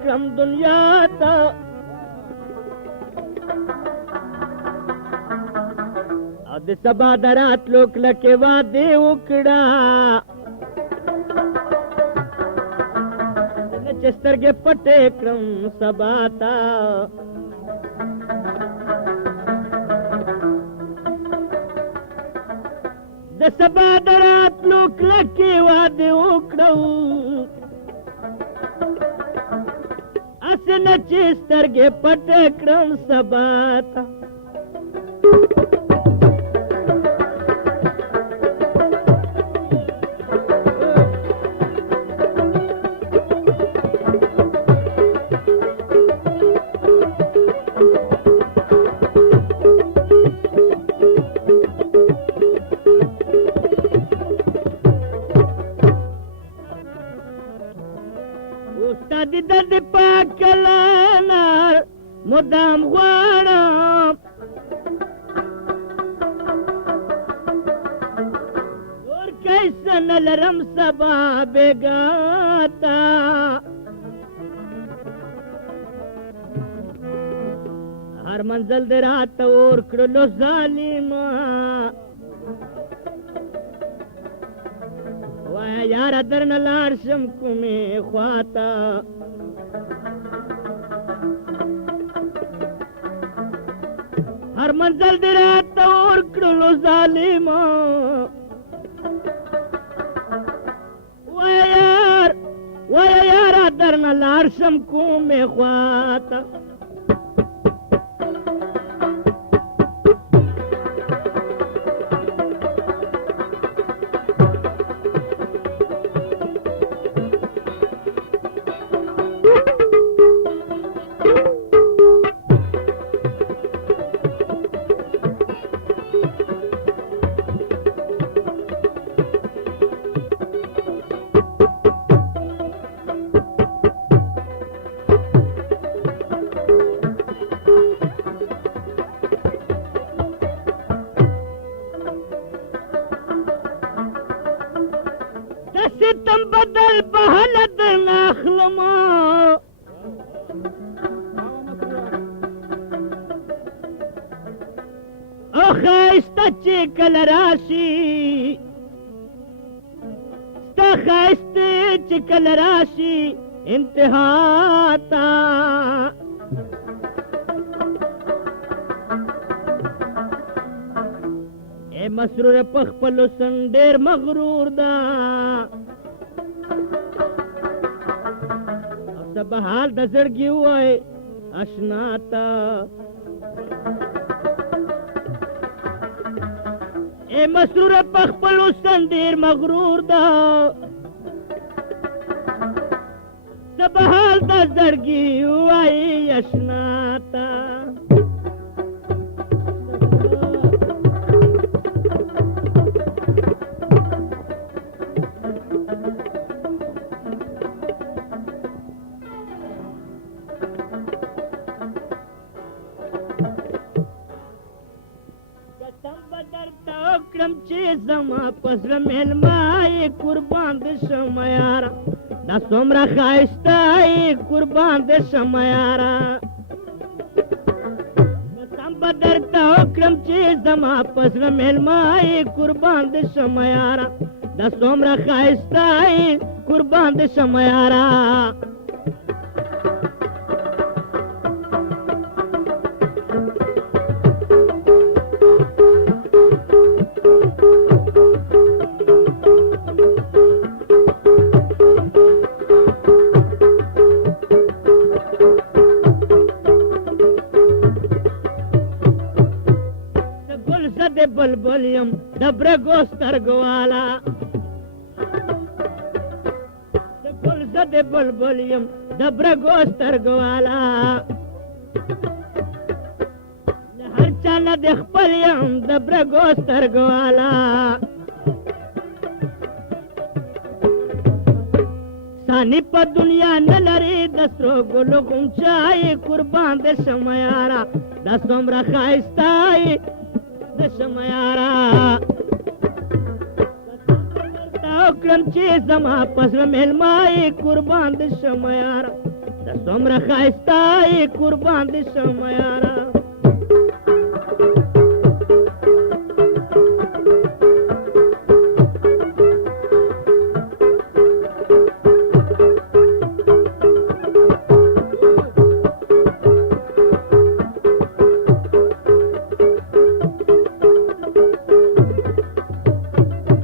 کړم دنیا ته او د سبا د راتلو کلکې وعدې وکړه چې سترګې پټې کړم سبا ته د سبا د راتلو کلکې وعدې وکړو اسنه چې سترګې پټې کړم سبا ته د پاک لانار مدام غواړم نور کیسه نه لرم سبا بېګاته هر منزل دې راته اور کړلو ظالمه وایا یاره درنه لاړ شم کومې خواته هر منزل دې راته اور کړلو ظالمه وایا یاره درنه لاړ شم کومې خواته ستم بدل بهلت نخلما او خایسته چې کله راشي ستا خایسته چې کله راشي انتها ته اے مسرور په خپلو سن ډېر مغرور ده بحال د زړګي وای اشنا ته اے مسرور په خپلو سن ډېر مغرور ده د بحال د زړګي وای اشنا ته چې زما پسره مېلمه یې قربان دې شم یاره دا څومره ښایسته یې قربان دې شم یاره قسم به درته وکړم چې زما پسره مېلمه یې قربان دې شم یاره دا څومره ښایسته یې قربان دې شم یاره بلبل یم د برګو سترګو والا د ګل زده بلبل یم د برګو سترګو والا هر چا نه د خپل یم د برګو سترګو والا ثاني په دنیا نه لري د سرو ګلو غونچای قربان د شم یاره دا څومره ښایسته د شم یاره وکړم چې زما پسره مېلمه قربان د شم یاره دا सोमरा खाइस्ताई कुर्बान दे समयारा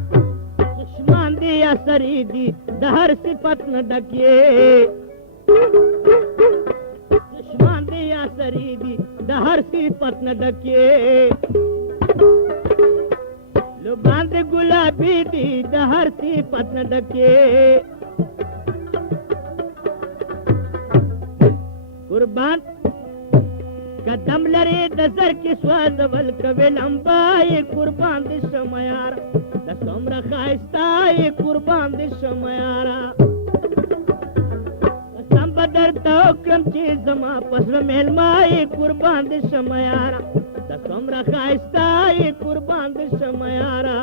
दुश्मन दिया सरीदी दहर सिफत न डके दुश्मन दिया सरीदी दहर सिफत न डके लुबांद गुलाबी दी दहर सिफत न डके कुर्बान कदम लरे दजर की स्वाजवल कवे लंबाई कुर्बान दे समयारा दसोमरा खाइस्ताई कुर्बान दे समयारा कसम बदर तो क्रम चीज जमा पसर मेलमाई कुर्बान दे समयारा दसोमरा खाइस्ताई कुर्बान दे समयारा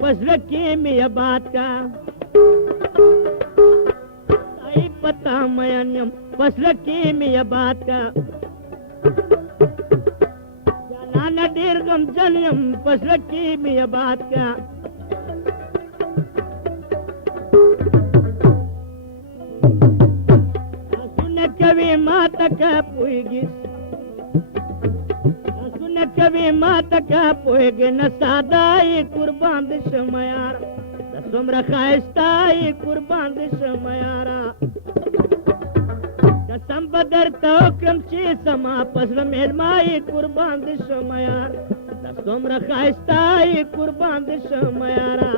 पसर के में बात का आई पता मयनियम पसर के में बात का जाना दीर्घम जनियम पसर के में बात का सुन कवि माता का पुईगी कभी मात का पोएगे न सादाई कुर्बान दे समयारा दसोमरा खाइस्ताई कुर्बान दे समयारा कसम बदर तो क्रम से समा पसर मेलमाई कुर्बान दे समयारा दसोमरा खाइस्ताई कुर्बान दे समयारा